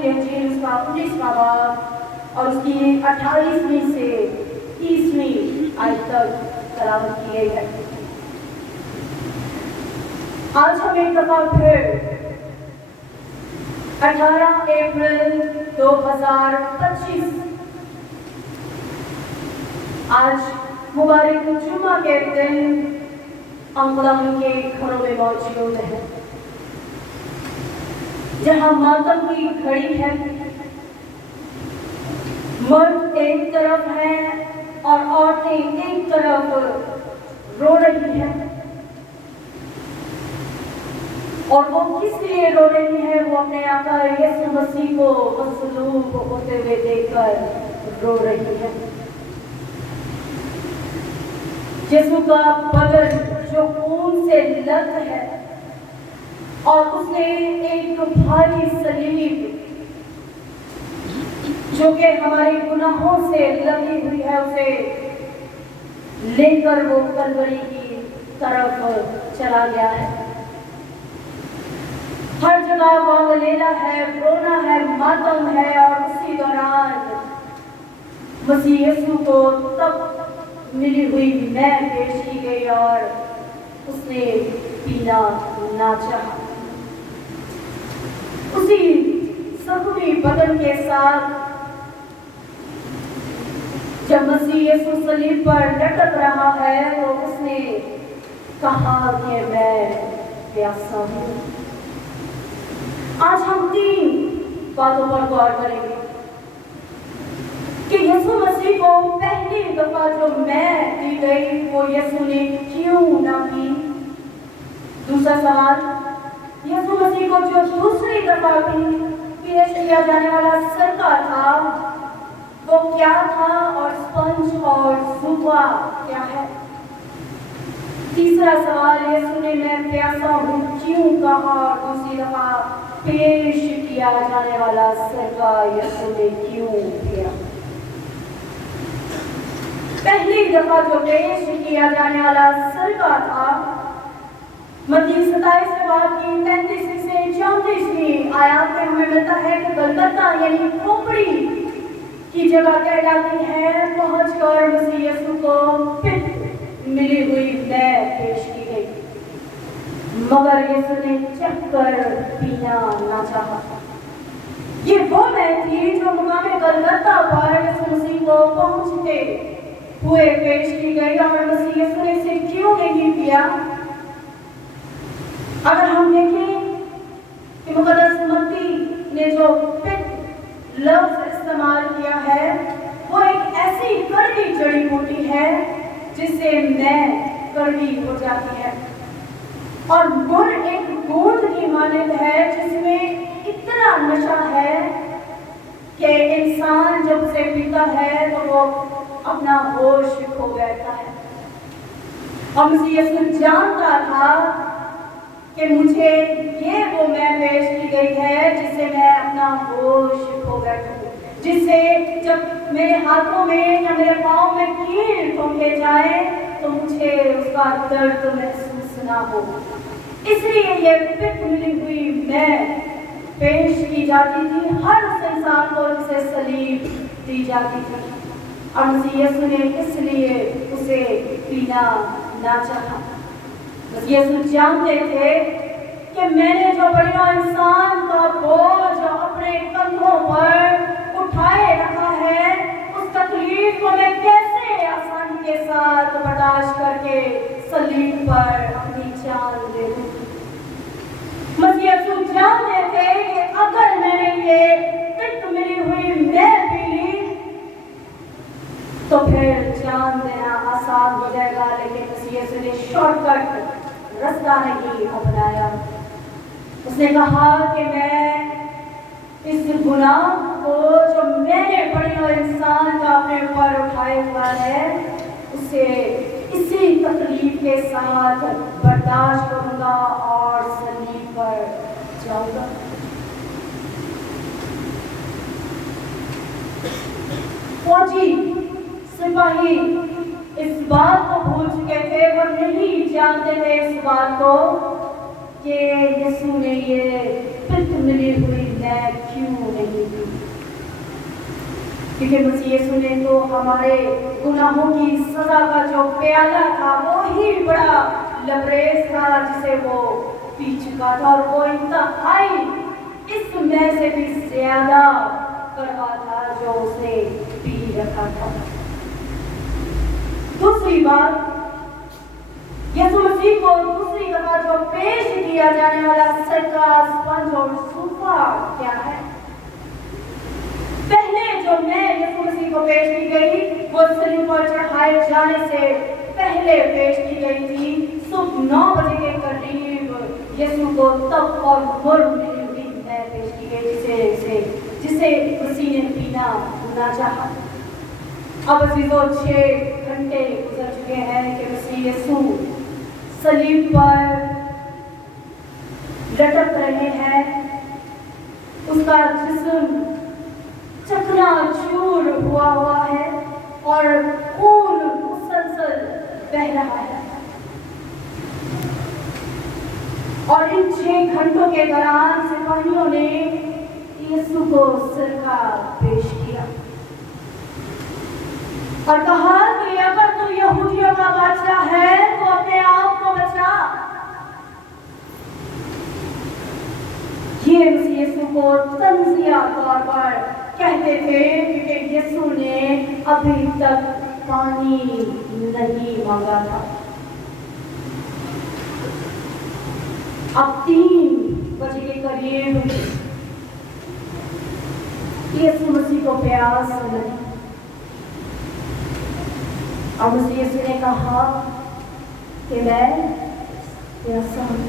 की इंजील उसका 19वां बाब और उसकी 28वीं से 30वीं आयत तक तलावत की गई है। आज हम एक दफा फिर 18 अप्रैल 2025 आज मुबारक जुम्मा के दिन हम खुदावंद के घरों में मौजूद हैं, जहां मातम की घड़ी है। मर्द एक तरफ है और औरतें एक तरफ रो रही हैं, और वो किस लिए रो रही है? वो अपने आका यीशु मसीह को मसलूब होते हुए देखकर रो रही है। यीशु का बदन जो खून से लत है और उसने एक भारी सलीब जो कि हमारे गुनाहों से लगी हुई है उसे लेकर वो कलवरी की तरफ चला गया है। हर जगह वांगलेला है, रोना है, मातम है, और उसी दौरान मसीह यीशु को तब मिली हुई मैं पेश की गई और उसने पीना ना चाहा। उसी सकुनी बदन के साथ जब मसीह यीशु सलीब पर लटक रहा है तो उसने कहा कि मैं प्यासा हूं। आज हम 3 बातों पर गौर करेंगे कि यीशु मसीह को पहली दफा जो मैं दी गई वो यीशु ने क्यों ना की। दूसरा सवाल, यीशु मसीह को जो दूसरी दफा पेश किया जाने वाला सदका था वो क्या था, और स्पंज और सूपा क्या है। तीसरा सवाल, यीशु ने मैं प्यासा हूं क्यों कहा, और दूसरी दफा पेश किया जाने वाला सदका यीशु ने क्यों किया। पहली दफा जो पेश किया जाने वाला सदका था मत्ती 27 बाब की 33 से 34वीं आयत में हमें मिलता है कि गलगता यानी खोपड़ी की जगह कहलाती है पहुंचकर मसीह यीशु को पित्त मिली हुई मैं पेश की गई, मगर यीशु ने चखकर पीना ना चाहा। ये वो मैं थी जो मुकामे गलगता पर यीशु मसीह को पहुंचते हुए पेश की गई, और मसीह यीशु ने इसे क्यों नहीं किया। अगर हम देखें कि मुकद्दस मत्ती ने जो पित्त लफ्ज इस्तेमाल किया है वो एक ऐसी कड़वी जड़ी बूटी है जिससे मैं कड़वी हो जाती है, और गुड़ एक गोंद की मानद है जिसमें इतना नशा है कि इंसान जब उसे पीता है तो वो अपना होश खो बैठता है। और मसीह यीशु जानता था कि मुझे ये वो मैं पेश की गई है जिससे मैं अपना होश खो बैठूं, जिससे जब मेरे हाथों में या मेरे पाँव में कील ठोके जाए तो मुझे उसका दर्द महसूस ना हो। इसलिए ये पित्त मिली हुई मैं पेश की जाती थी हर उस इंसान को जिसे सलीब दी जाती थी, और मसीह यीशु ने इसलिए उसे पीना ना चाहा। मसीह यीशु जानते थे कि मैंने जो बड़ा इंसान का बोझ अपने कंधों पर उठाए रखा है उस तकलीफ को मैं कैसे आसानी के साथ बर्दाश्त करके सलीब पर अपनी जान दे दूं। मसीह यीशु जानते थे कि अगर मैंने ये पित्त मिली हुई मैं पी ली तो फिर जान देना आसान हो जाएगा, लेकिन मसीह यीशु ने शॉर्टकट रास्ता नहीं अपनाया। उसने कहा कि मैं इस गुनाह को जो मैंने बड़े और इंसान का अपने ऊपर उठाया हुआ है उसे इसी तकलीफ के साथ बर्दाश्त करूंगा और सलीब पर जाऊंगा। फौजी सिपाही इस बात को भूल चुके थे, वो नहीं जानते थे इस बात को कि यीशु ने ये पित्त मिली हुई मैं मैं क्यों नहीं पी? क्योंकि मसीह यीशु ने तो हमारे गुनाहों की सजा का जो प्याला था वो ही बड़ा लबरेज था जिसे वो पी चुका था, और वो इंतहाई इसमें से भी ज्यादा कड़वा था जो उसने पी रखा था। दूसरी बात, यीशु मसीह को दूसरी दफा जो पेश किया जाने वाला सिरका, स्पंज और सूफा क्या है? पहले जो मैं यीशु मसीह को पेश की गई वो सलीब पर चढ़ाए जाने से पहले पेश की गई थी। सुबह 9 बजे के करीब यीशु को तब और मुर मिली हुई मैं पेश की गई जिसे मसीह ने पीना ना चाहा। अब अजीजों 6 घंटे गुजर चुके हैं कि मसीह यीशु सलीब पर लटक रहे हैं। उसका जिस्म चकनाचूर हुआ है और खून मुसलसल बह रहा है। और इन 6 घंटों के दौरान सिपाहियों ने यीशु को सिरका पेश किया और कहा कि अगर तू यहूदियों का बादशाह है तो अपने आप को बचा। ये मसीह यीशु को तंजिया तौर पर कहते थे क्योंकि यीशु ने अभी तक पानी नहीं मांगा था। अब 3 बजे के करीब यीशु मसीह को प्यास लगी। अब मसीह यीशु ने कहा कि मैं प्यासा हूं,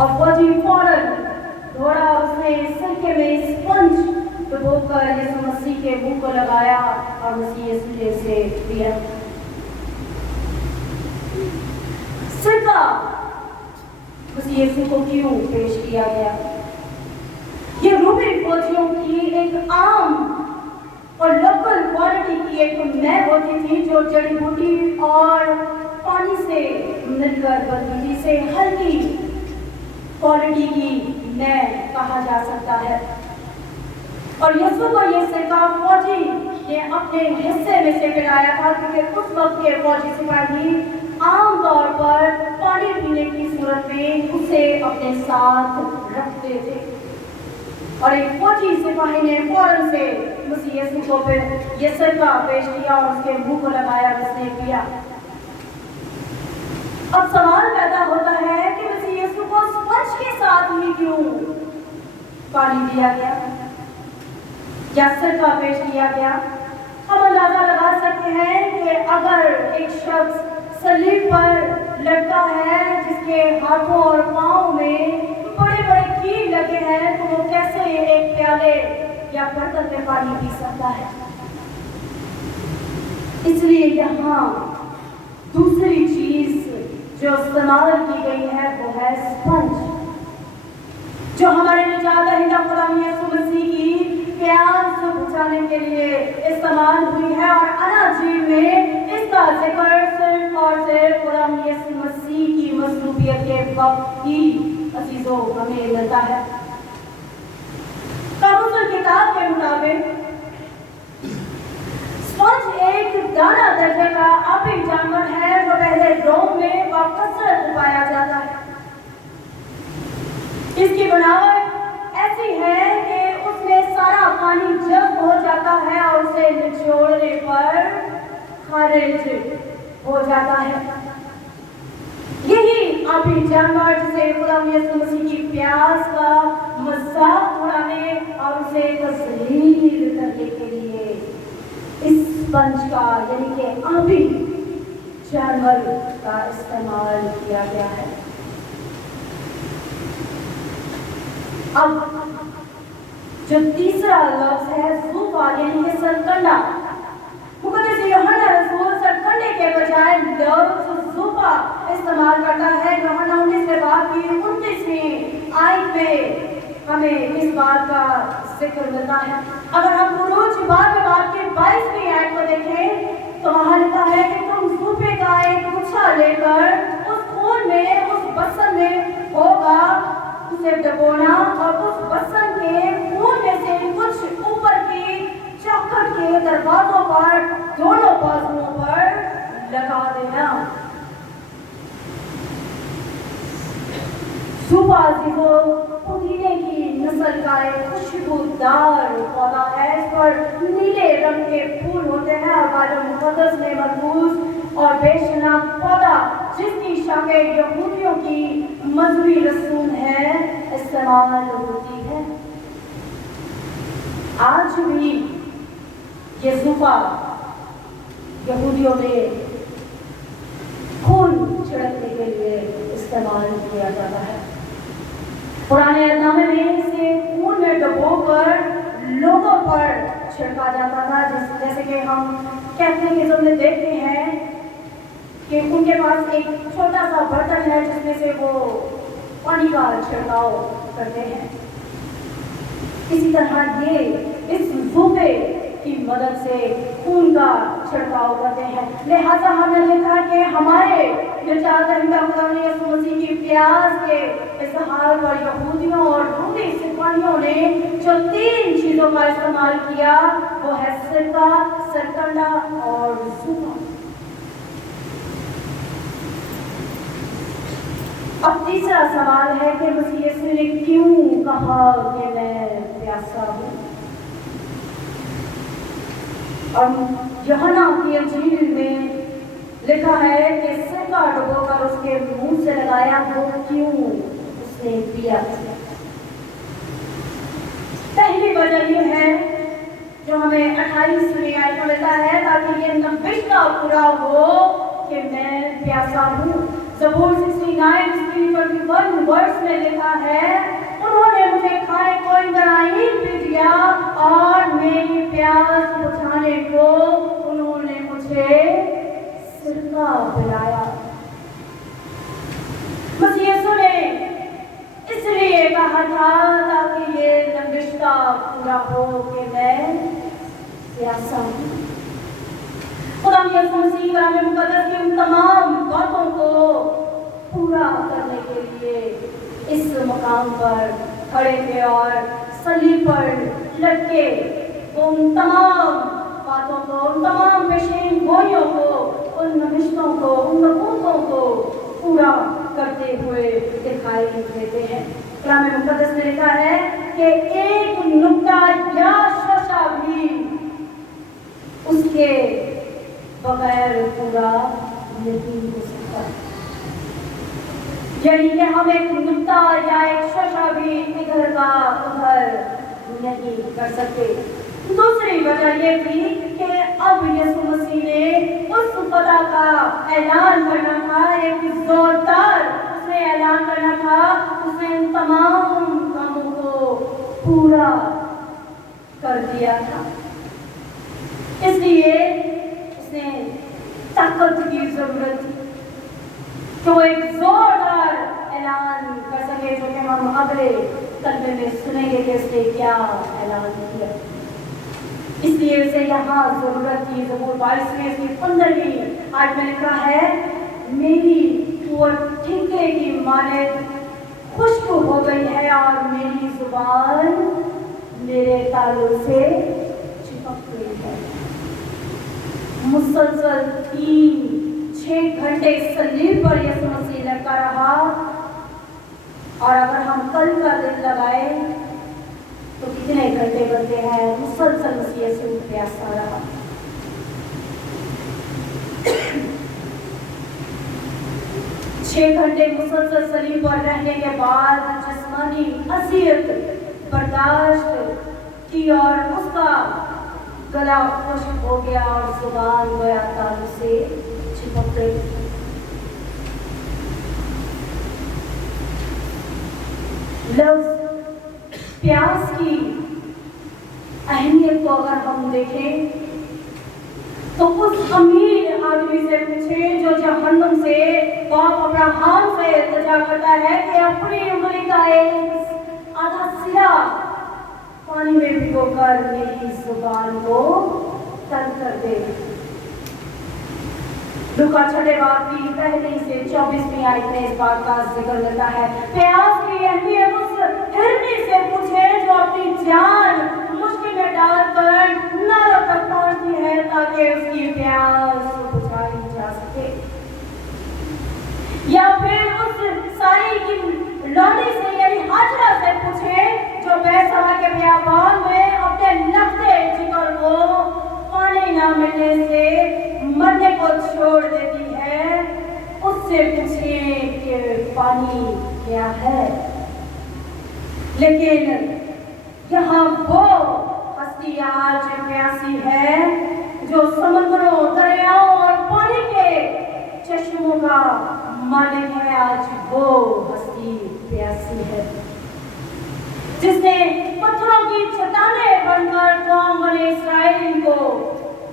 और फौजी फौरन दौड़ा, उसने सिरके में स्पंज डुबोकर यीशु मसीह के मुंह को लगाया और मसीह यीशु ने उसे पिया। सिरका मसीह यीशु को क्यों पेश किया गया? ये रोमन फौजियों की एक आम और लोकल क्वालिटी की एक मैं होती थी जो जड़ी बूटी और पानी से मिलकर बनती थी। इसे हल्की क्वालिटी की मैं कहा जा सकता है। और यीशु को ये सिरका फौजी ने अपने हिस्से में से पिलाया था क्योंकि उस वक्त के फौजी सिपाही आमतौर पर पानी पीने की सूरत में उसे अपने साथ रखते थे। और एक फौजी सिपाही ने फौरन से मसीह यीशु को फिर ये सिरका पेश किया और उसके मुंह को लगाया और उसने पिया। अब सवाल पैदा होता है कि मसीह यीशु को स्पंज के साथ ही क्यों पानी दिया गया या सिरका पेश किया गया? हम अंदाजा लगा सकते हैं कि अगर एक शख्स सलीब पर लटका है जिसके हाथों और पांव में बड़े बड़े कील लगे हैं तो वो कैसे एक प्याले या बर्तन में पानी पी सकता है? इसलिए यहाँ दूसरी चीज जो इस्तेमाल की गई है वो है स्पंज, जो हमारे निजात दहिंदा खुदा यीशु मसीह की प्यास बुझाने के लिए इस्तेमाल हुई है। और अनाजील में इसका जिक्र सिर्फ और सिर्फ खुदा यीशु मसीह की मसलूबियत के वक्त ही अजीजों हमें मिलता है। काबूल किताब के मुताबिक स्पंज एक दाना दर्जे का आबिक जानवर है जो पहले रोम में बकसरत पाया जाता है। इसकी बनावट ऐसी है कि उसमें सारा पानी जब हो जाता है और उसे निचोड़ने पर खारिज हो जाता है। यही आबिक जानवर जिसे खुदा यीशु मसीह की प्यास का मजाक उड़ाने और उसे तस्लील करने के लिए इस स्पंज का यानी कि आबिक जानवर का इस्तेमाल किया गया है। अब जो तीसरा लफ्ज है ज़ूफ़ा यानी कि सरकंडा, मुक़द्दस यूहन्ना रसूल सरकंडे के बजाय लफ्ज ज़ूफ़ा इस्तेमाल करता है। यूहन्ना 19 के बाद की 29वीं आयत में हमें इस बात का जिक्र मिलता है। अगर हम खुरूज बात की 22वीं आयत को देखें तो वहां लिखा है कि तुम ज़ूफ़े का एक गुच्छा लेकर उस खून में उस बसन में होगा से डुबोना और उस बसन के खून में से कुछ ऊपर की चौखट के दरवाजों पर दोनों बाजुओं पर लगा देना। सुपाजीजो पुदीने की नस्ल का एक खुशबूदार पौधा है। इस पर नीले रंग के फूल होते हैं और बाइबल मुकद्दस में मजबूत और बेशनाक पौधा जिसकी शाखें यहूदियों की मजहबी रसूम है इस्तेमाल होती है। आज भी ये सुपा यहूदियों में खून छिड़कने के लिए इस्तेमाल किया जाता है। पुराने अहदनामे में इसे खून में डुबोकर लोगों पर छिड़का जाता था। जैसे कि हम कैथोलिसिज्म में देखते हैं कि उनके पास एक छोटा सा बर्तन है जिसमें से वो पानी का छिड़काव करते हैं। इसी तरह ये इस जूबे की मदद से खून का छिड़काव करते हैं। लिहाजा हमने देखा कि हमारे निजात दहिंदा खुदा यीशु मसीह की प्यास के इजहार पर यहूदियों और रूमी सिपाहियों ने जो 3 चीजों का इस्तेमाल किया वो है सिरका, सरकंडा और सूखा। अब तीसरा सवाल है कि मसीह यीशु ने क्यों कहा कि मैं प्यासा हूँ। और यूहन्ना की इंजील में लिखा है कि सिरका डुबोकर उसके मुंह से लगाया, वो क्यों उसने पिया। पहली वजह ये है जो हमें 28वीं आयत में मिलता है ताकि ये नबिश्ता पूरा हो कि मैं प्यासा हूँ। ज़बूर 69:21 वर्ष में लिखा है, उन्होंने मुझे खाए को इंद्रायण भी दिया और मेरी प्यास बुझाने को उन्होंने मुझे सिरका पिलाया। मसीह यीशु ने इसलिए कहा था ताकि ये नबिश्ता पूरा हो कि मैं प्यासा हूँ। खुदा यीशु मसीह कलाम मुकद्दस की उन तमाम बातों को पूरा करने के लिए इस मकाम पर खड़े थे और सलीब पर लटके वो उन तमाम बातों को, उन तमाम पेशेन गोइयों को, उन नबिश्तों को, उन नबूतों को पूरा करते हुए दिखाई देते हैं। कलाम मुकद्दस में लिखा है कि एक नुक्ता या शशा भी उसके बगैर पूरा नहीं हो सकता। यानी कि हम एक नुक्ता या एक शशा भी इधर का उधर नहीं कर सकते। दूसरी वजह ये थी कि अब यीशु मसीह ने उस पता का ऐलान करना था, एक जोरदार उसे ऐलान करना था, उसने उन तमाम कामों को पूरा कर दिया था। इसलिए उसने ताकत की जरूरत थी तो एक जोरदार ऐलान कर सके, जो कि हम अगले कलमे में सुनेंगे कि उसने क्या ऐलान किया। इसलिए उसे यहाँ जरूरत थी। ज़बूर 22 में इसकी 15वीं आयत में लिखा है, मेरी कुव्वत ठीके की माने खुश्क हो गई है और मेरी जुबान मेरे तालू से चिपक गई है। मुसलसल 3-6 घंटे सलीब पर यीशु मसीह लटका रहा और अगर हम कल का दिन लगाए तो कितने घंटे बनते हैं। मुसलसल मसीह यीशु प्यासा रहा। छह घंटे मुसलसल सलीब पर रहने के बाद जिस्मानी अज़ियत बर्दाश्त की और उसका गला खुश्क हो गया और जुबान गोया तालू से चिपक गई। लफ्ज़ प्यास की अहमियत को अगर हम देखें तो उस अमीर आदमी से पूछे जो जहन्नुम से बाप अब्राहम से इल्तिजा करता है कि अपनी उंगली का एक आधा सिरा पानी में भिगोकर मेरी जुबान को तर कर दे। लूका 6 बाब की 1 से 24वीं आयत में इस बात का जिक्र मिलता है। प्यास की अहमियत उस لیکن یہاں وہ ہستی آج پیاسی ہے جو سمندروں، دریاؤں اور پانی کے چشموں کا مالک ہے. آج وہ ہستی پیاسی ہے جس نے پتھروں کی چٹانیں بن کر قوم بنی اسرائیل کو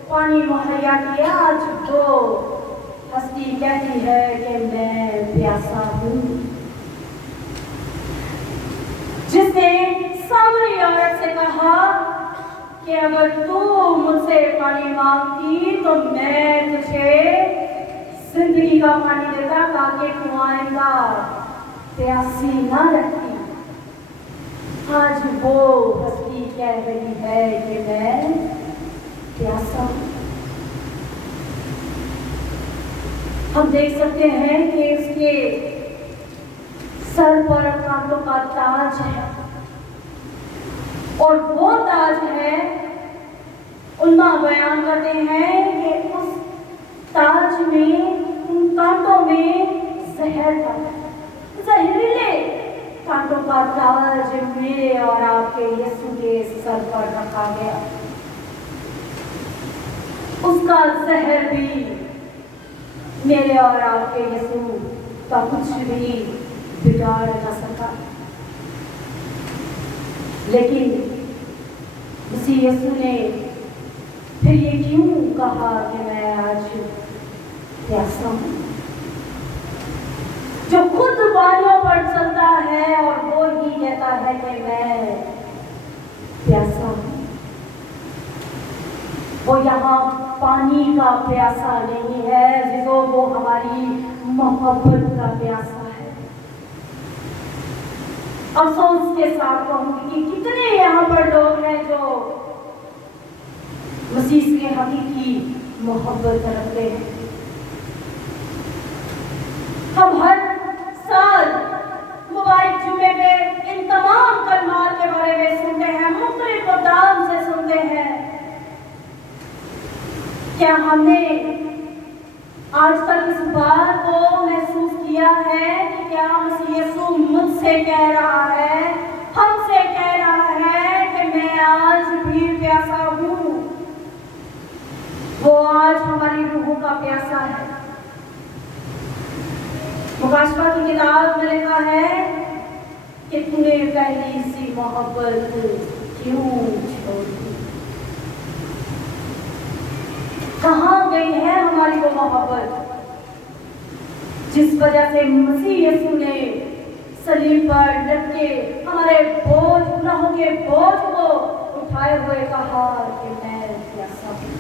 پانی مہیا کیا. آج وہ ہستی کہتی ہے کہ میں پیاسا ہوں. جس نے سامری عورت سے کہا کہ اگر تو مجھ سے پانی مانگتی تو میں تجھے زندگی کا پانی دیتا تاکہ تو آئندہ پیاسی نہ رہتی. آج وہ ہستی کہہ رہی ہے کہ میں پیاسا ہوں. ہم دیکھ سکتے ہیں کہ اس کے سر پر کانٹوں کا تاج ہے اور وہ تاج ہے. علماء بیان کرتے ہیں کہ اس تاج میں، ان کانٹوں میں زہر تھا. زہریلے کانٹوں کا تاج میرے اور آپ کے یسوع کے سر پر رکھا گیا. اس کا زہر بھی میرے اور آپ کے یسوع کا کچھ بھی بگاڑ نہ سکا. لیکن مسیح یسوع نے پھر یہ کیوں کہا کہ میں آج پیاسا ہوں؟ جو خود پانیوں پر چلتا ہے اور وہ ہی کہتا ہے کہ میں پیاسا ہوں. وہ یہاں پانی کا پیاسا نہیں ہے، وہ ہماری محبت کا پیاسا ہے. افسوس کے ساتھ کہوں گی کہ کتنے یہاں پر لوگ ہیں جو مسیح سے حقیقی محبت رکھتے ہیں. ہم ہر سال مبارک جمعے پہ ان تمام کلمات کے بارے میں سنتے ہیں، مختلف اقدام سے سنتے ہیں. کیا ہم نے آج تک اس بات کو محسوس کیا ہے کہ کیا مسیح یسوع مجھ سے کہہ رہا ہے، ہم سے کہہ رہا ہے کہ میں آج بھی پیاسا ہوں؟ وہ آج ہماری روحوں کا پیاسا ہے. مکاشفہ کی کتاب میں لکھا ہے کہ تو نے پہلی سی محبت کیوں چھوڑ دی؟ کہاں گئی ہے ہماری وہ محبت جس وجہ سے مسیح یسوع نے صلیب پر ڈٹ کے ہمارے بوجھ، گناہوں کے بوجھ کو اٹھائے ہوئے کہا کہ میں پیاسا ہوں.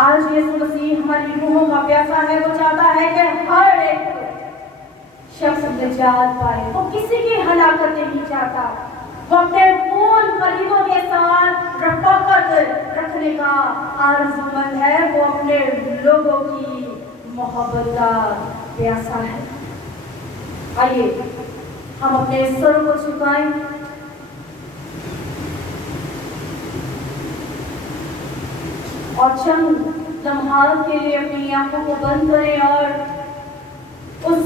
آج یسوع مسیح ہماری روحوں کا پیاسا ہے. وہ چاہتا ہے کہ ہر ایک شخص نجات پائے. وہ کسی کی ہلاکت نہیں چاہتا. وہ اپنے خون قریبوں کے ساتھ رفاقت رکھنے کا آرزومند ہے. وہ اپنے لوگوں کی محبت کا پیاسا ہے. آئیے ہم اپنے سروں کو جھکائیں اور چند لمحات کے لیے اپنی آنکھوں کو بند کریں اور